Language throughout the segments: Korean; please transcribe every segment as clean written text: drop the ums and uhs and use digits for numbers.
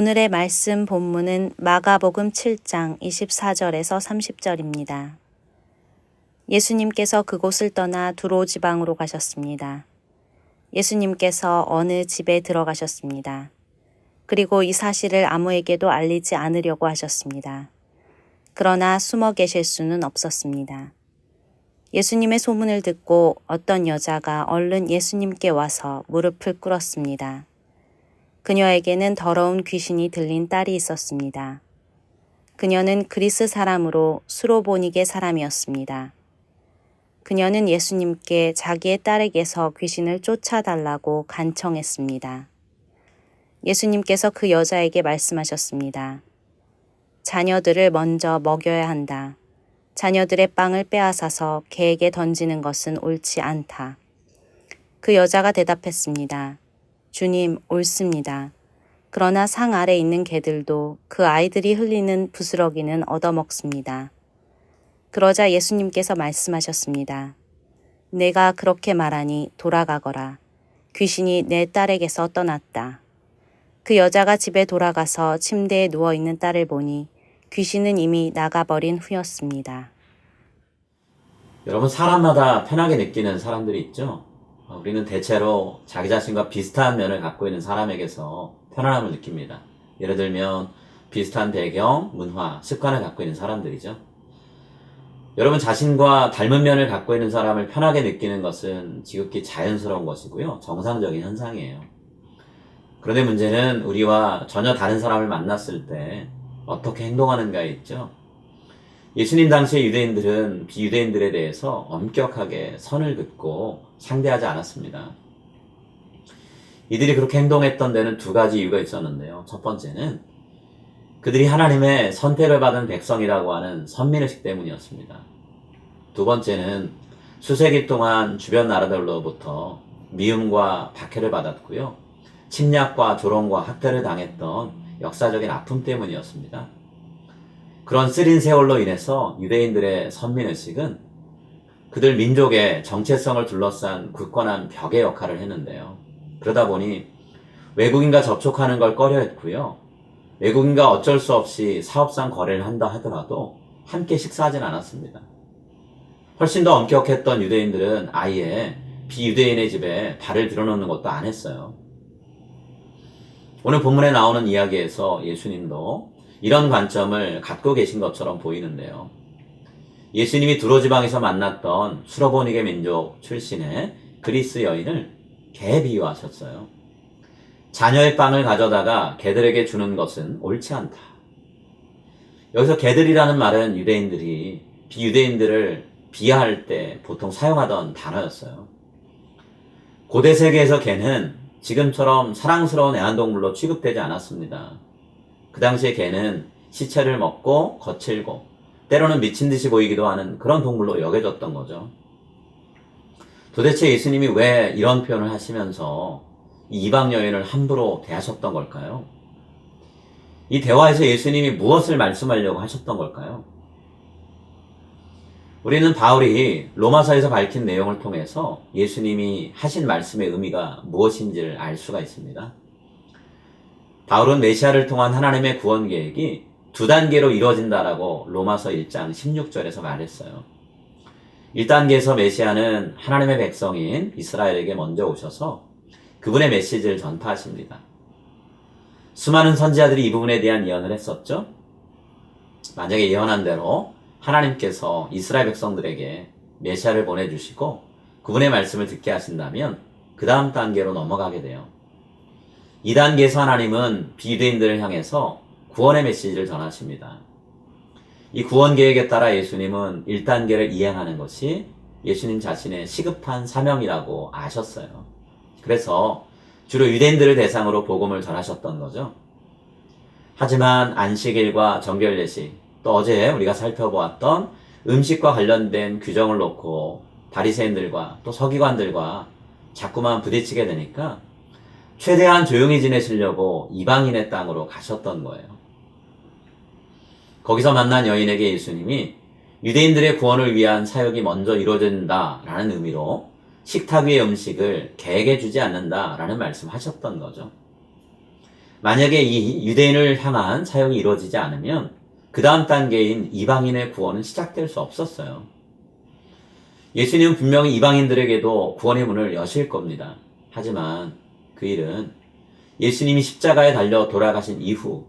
오늘의 말씀 본문은 마가복음 7장 24절에서 30절입니다. 예수님께서 그곳을 떠나 두로 지방으로 가셨습니다. 예수님께서 어느 집에 들어가셨습니다. 그리고 이 사실을 아무에게도 알리지 않으려고 하셨습니다. 그러나 숨어 계실 수는 없었습니다. 예수님의 소문을 듣고 어떤 여자가 얼른 예수님께 와서 무릎을 꿇었습니다. 그녀에게는 더러운 귀신이 들린 딸이 있었습니다. 그녀는 그리스 사람으로 수로보니게 사람이었습니다. 그녀는 예수님께 자기의 딸에게서 귀신을 쫓아달라고 간청했습니다. 예수님께서 그 여자에게 말씀하셨습니다. 자녀들을 먼저 먹여야 한다. 자녀들의 빵을 빼앗아서 개에게 던지는 것은 옳지 않다. 그 여자가 대답했습니다. 주님, 옳습니다. 그러나 상 아래 있는 개들도 그 아이들이 흘리는 부스러기는 얻어먹습니다. 그러자 예수님께서 말씀하셨습니다. 내가 그렇게 말하니 돌아가거라. 귀신이 내 딸에게서 떠났다. 그 여자가 집에 돌아가서 침대에 누워있는 딸을 보니 귀신은 이미 나가버린 후였습니다. 여러분, 사람마다 편하게 느끼는 사람들이 있죠? 우리는 대체로 자기 자신과 비슷한 면을 갖고 있는 사람에게서 편안함을 느낍니다. 예를 들면 비슷한 배경, 문화, 습관을 갖고 있는 사람들이죠. 여러분, 자신과 닮은 면을 갖고 있는 사람을 편하게 느끼는 것은 지극히 자연스러운 것이고요. 정상적인 현상이에요. 그런데 문제는 우리와 전혀 다른 사람을 만났을 때 어떻게 행동하는가에 있죠. 예수님 당시의 유대인들은 비유대인들에 대해서 엄격하게 선을 긋고 상대하지 않았습니다. 이들이 그렇게 행동했던 데는 두 가지 이유가 있었는데요. 첫 번째는 그들이 하나님의 선택을 받은 백성이라고 하는 선민의식 때문이었습니다. 두 번째는 수세기 동안 주변 나라들로부터 미움과 박해를 받았고요. 침략과 조롱과 학대를 당했던 역사적인 아픔 때문이었습니다. 그런 쓰린 세월로 인해서 유대인들의 선민의식은 그들 민족의 정체성을 둘러싼 굳건한 벽의 역할을 했는데요. 그러다 보니 외국인과 접촉하는 걸 꺼려했고요. 외국인과 어쩔 수 없이 사업상 거래를 한다 하더라도 함께 식사하진 않았습니다. 훨씬 더 엄격했던 유대인들은 아예 비유대인의 집에 발을 들여놓는 것도 안 했어요. 오늘 본문에 나오는 이야기에서 예수님도 이런 관점을 갖고 계신 것처럼 보이는데요. 예수님이 두로 지방에서 만났던 수로보니게 민족 출신의 그리스 여인을 개에 비유하셨어요. 자녀의 빵을 가져다가 개들에게 주는 것은 옳지 않다. 여기서 개들이라는 말은 유대인들이 비유대인들을 비하할 때 보통 사용하던 단어였어요. 고대 세계에서 개는 지금처럼 사랑스러운 애완동물로 취급되지 않았습니다. 그 당시에 개는 시체를 먹고 거칠고 때로는 미친 듯이 보이기도 하는 그런 동물로 여겨졌던 거죠. 도대체 예수님이 왜 이런 표현을 하시면서 이 이방 여인을 함부로 대하셨던 걸까요? 이 대화에서 예수님이 무엇을 말씀하려고 하셨던 걸까요? 우리는 바울이 로마서에서 밝힌 내용을 통해서 예수님이 하신 말씀의 의미가 무엇인지를 알 수가 있습니다. 바울은 메시아를 통한 하나님의 구원 계획이 두 단계로 이루어진다라고 로마서 1장 16절에서 말했어요. 1단계에서 메시아는 하나님의 백성인 이스라엘에게 먼저 오셔서 그분의 메시지를 전파하십니다. 수많은 선지자들이 이 부분에 대한 예언을 했었죠. 만약에 예언한 대로 하나님께서 이스라엘 백성들에게 메시아를 보내주시고 그분의 말씀을 듣게 하신다면 그 다음 단계로 넘어가게 돼요. 2단계에서 하나님은 비유대인들을 향해서 구원의 메시지를 전하십니다. 이 구원 계획에 따라 예수님은 1단계를 이행하는 것이 예수님 자신의 시급한 사명이라고 아셨어요. 그래서 주로 유대인들을 대상으로 복음을 전하셨던 거죠. 하지만 안식일과 정결 예식, 또 어제 우리가 살펴보았던 음식과 관련된 규정을 놓고 바리새인들과 또 서기관들과 자꾸만 부딪히게 되니까 최대한 조용히 지내시려고 이방인의 땅으로 가셨던 거예요. 거기서 만난 여인에게 예수님이 유대인들의 구원을 위한 사역이 먼저 이루어진다라는 의미로 식탁 위의 음식을 개에게 주지 않는다라는 말씀하셨던 거죠. 만약에 이 유대인을 향한 사역이 이루어지지 않으면 그 다음 단계인 이방인의 구원은 시작될 수 없었어요. 예수님은 분명히 이방인들에게도 구원의 문을 여실 겁니다. 하지만 그 일은 예수님이 십자가에 달려 돌아가신 이후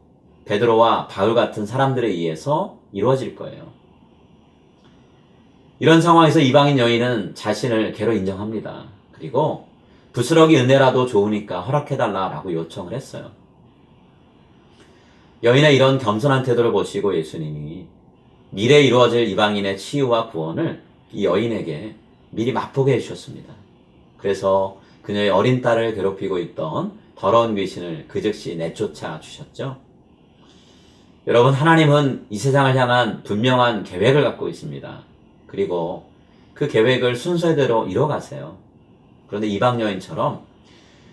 베드로와 바울 같은 사람들에 의해서 이루어질 거예요. 이런 상황에서 이방인 여인은 자신을 개로 인정합니다. 그리고 부스러기 은혜라도 좋으니까 허락해달라라고 요청을 했어요. 여인의 이런 겸손한 태도를 보시고 예수님이 미래에 이루어질 이방인의 치유와 구원을 이 여인에게 미리 맛보게 해주셨습니다. 그래서 그녀의 어린 딸을 괴롭히고 있던 더러운 귀신을 그 즉시 내쫓아 주셨죠. 여러분, 하나님은 이 세상을 향한 분명한 계획을 갖고 있습니다. 그리고 그 계획을 순서대로 이뤄가세요. 그런데 이방 여인처럼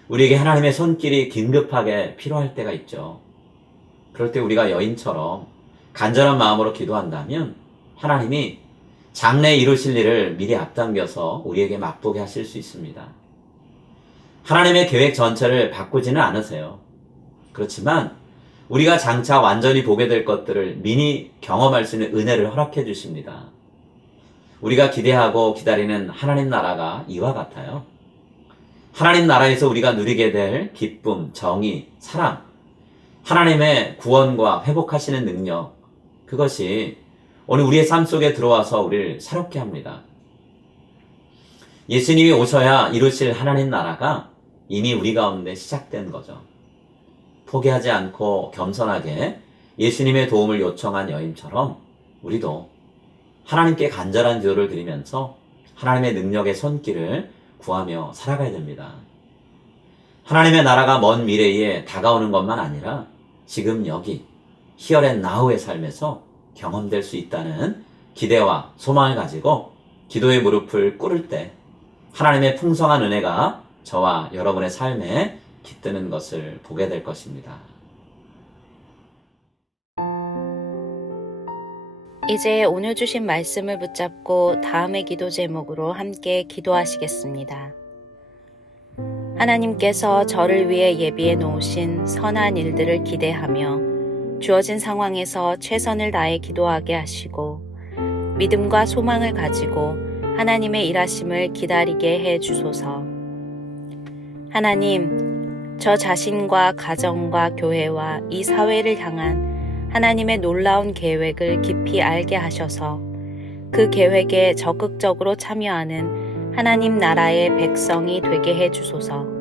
우리에게 하나님의 손길이 긴급하게 필요할 때가 있죠. 그럴 때 우리가 여인처럼 간절한 마음으로 기도한다면 하나님이 장래에 이루실 일을 미리 앞당겨서 우리에게 맛보게 하실 수 있습니다. 하나님의 계획 전체를 바꾸지는 않으세요. 그렇지만 우리가 장차 완전히 보게 될 것들을 미리 경험할 수 있는 은혜를 허락해 주십니다. 우리가 기대하고 기다리는 하나님 나라가 이와 같아요. 하나님 나라에서 우리가 누리게 될 기쁨, 정의, 사랑, 하나님의 구원과 회복하시는 능력, 그것이 오늘 우리의 삶 속에 들어와서 우리를 새롭게 합니다. 예수님이 오셔야 이루실 하나님 나라가 이미 우리 가운데 시작된 거죠. 포기하지 않고 겸손하게 예수님의 도움을 요청한 여인처럼 우리도 하나님께 간절한 기도를 드리면서 하나님의 능력의 손길을 구하며 살아가야 됩니다. 하나님의 나라가 먼 미래에 다가오는 것만 아니라 지금 여기 here and now의 삶에서 경험될 수 있다는 기대와 소망을 가지고 기도의 무릎을 꿇을 때 하나님의 풍성한 은혜가 저와 여러분의 삶에 깃드는 것을 보게 될 것입니다. 이제 오늘 주신 말씀을 붙잡고 다음의 기도 제목으로 함께 기도하시겠습니다. 하나님께서 저를 위해 예비해 놓으신 선한 일들을 기대하며 주어진 상황에서 최선을 다해 기도하게 하시고 믿음과 소망을 가지고 하나님의 일하심을 기다리게 해 주소서. 하나님, 저 자신과 가정과 교회와 이 사회를 향한 하나님의 놀라운 계획을 깊이 알게 하셔서 그 계획에 적극적으로 참여하는 하나님 나라의 백성이 되게 해 주소서.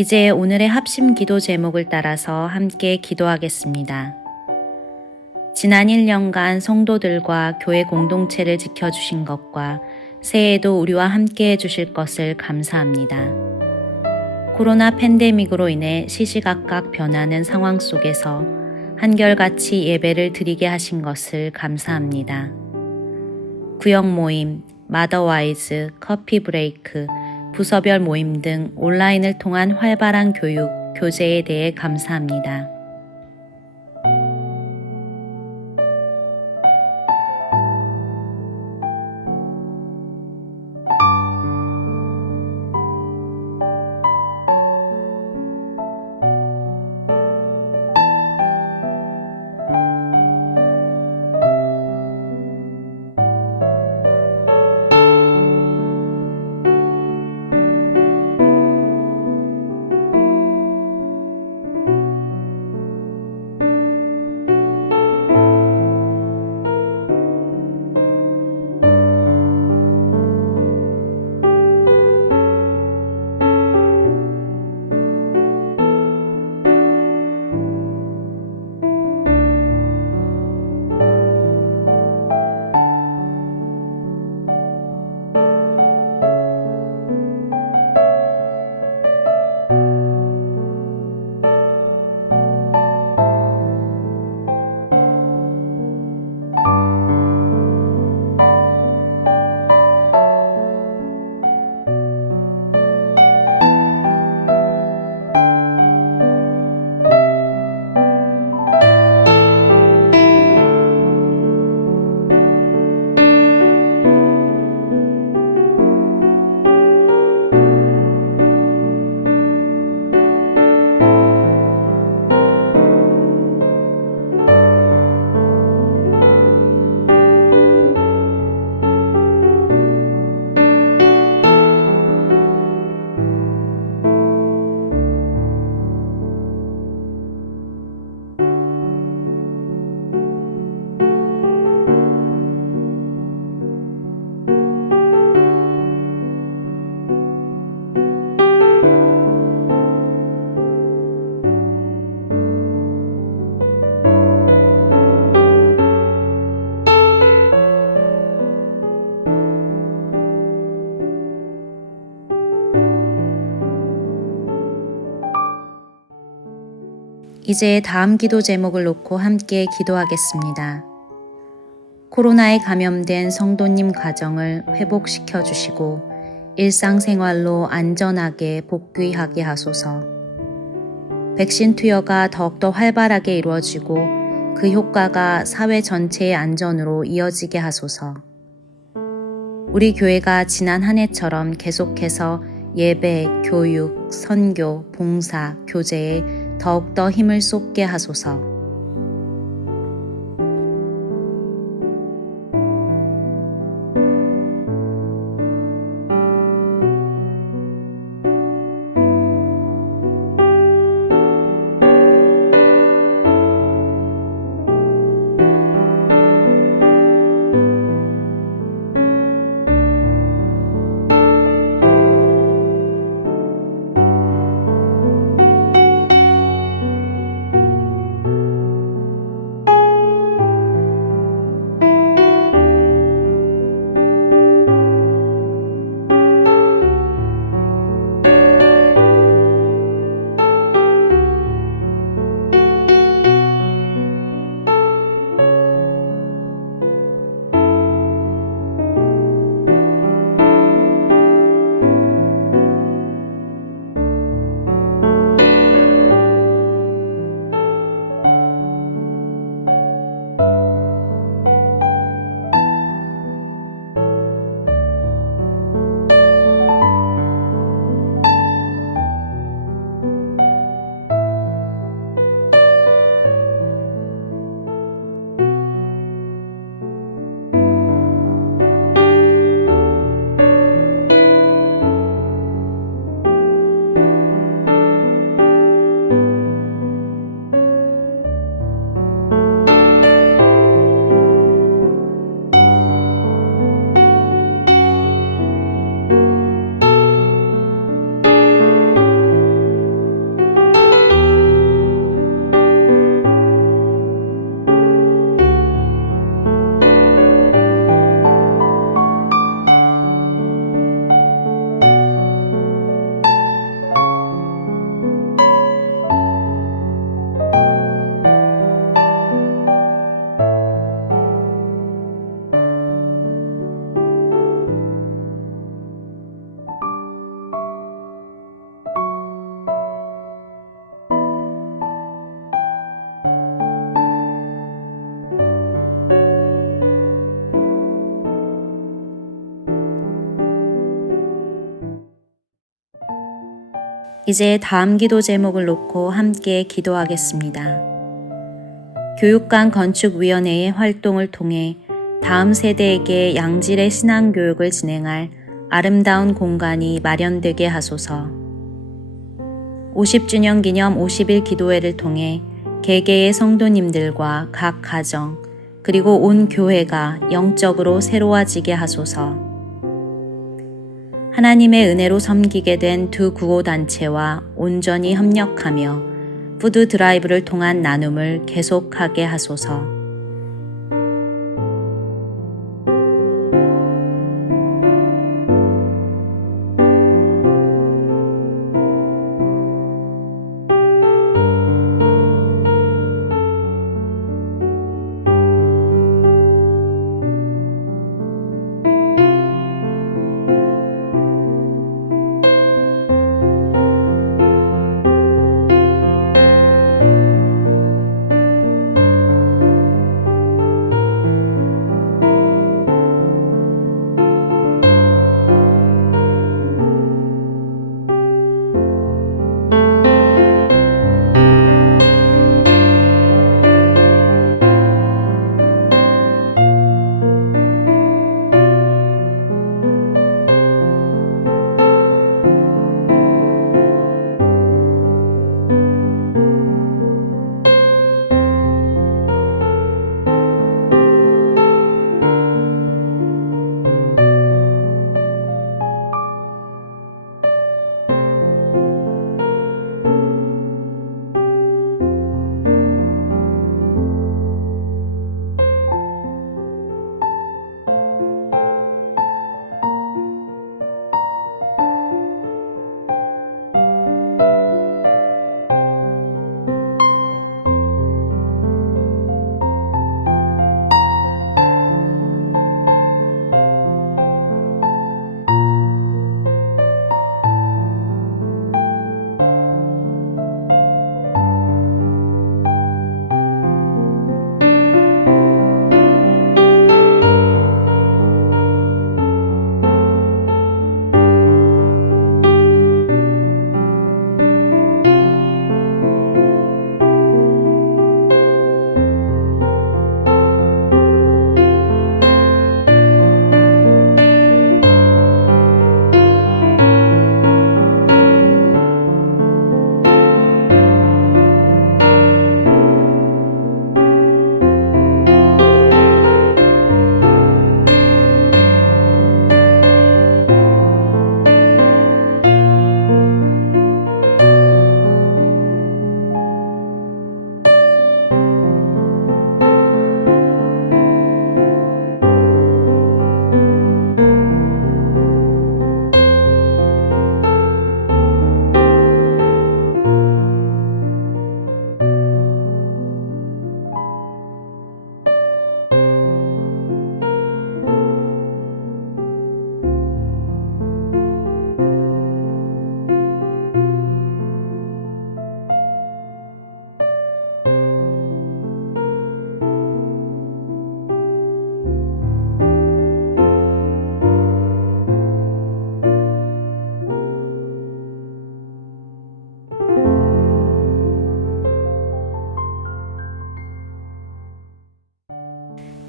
이제 오늘의 합심 기도 제목을 따라서 함께 기도하겠습니다. 지난 1년간 성도들과 교회 공동체를 지켜주신 것과 새해에도 우리와 함께 해주실 것을 감사합니다. 코로나 팬데믹으로 인해 시시각각 변하는 상황 속에서 한결같이 예배를 드리게 하신 것을 감사합니다. 구역 모임, 마더와이즈, 커피 브레이크, 부서별 모임 등 온라인을 통한 활발한 교육, 교제에 대해 감사합니다. 이제 다음 기도 제목을 놓고 함께 기도하겠습니다. 코로나에 감염된 성도님 가정을 회복시켜 주시고 일상생활로 안전하게 복귀하게 하소서. 백신 투여가 더욱더 활발하게 이루어지고 그 효과가 사회 전체의 안전으로 이어지게 하소서. 우리 교회가 지난 한 해처럼 계속해서 예배, 교육, 선교, 봉사, 교제에 더욱더 힘을 쏟게 하소서. 이제 다음 기도 제목을 놓고 함께 기도하겠습니다. 교육관 건축위원회의 활동을 통해 다음 세대에게 양질의 신앙교육을 진행할 아름다운 공간이 마련되게 하소서. 50주년 기념 50일 기도회를 통해 개개의 성도님들과 각 가정 그리고 온 교회가 영적으로 새로워지게 하소서. 하나님의 은혜로 섬기게 된 두 구호단체와 온전히 협력하며 푸드 드라이브를 통한 나눔을 계속하게 하소서.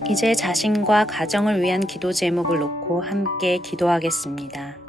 이제 자신과 가정을 위한 기도 제목을 놓고 함께 기도하겠습니다.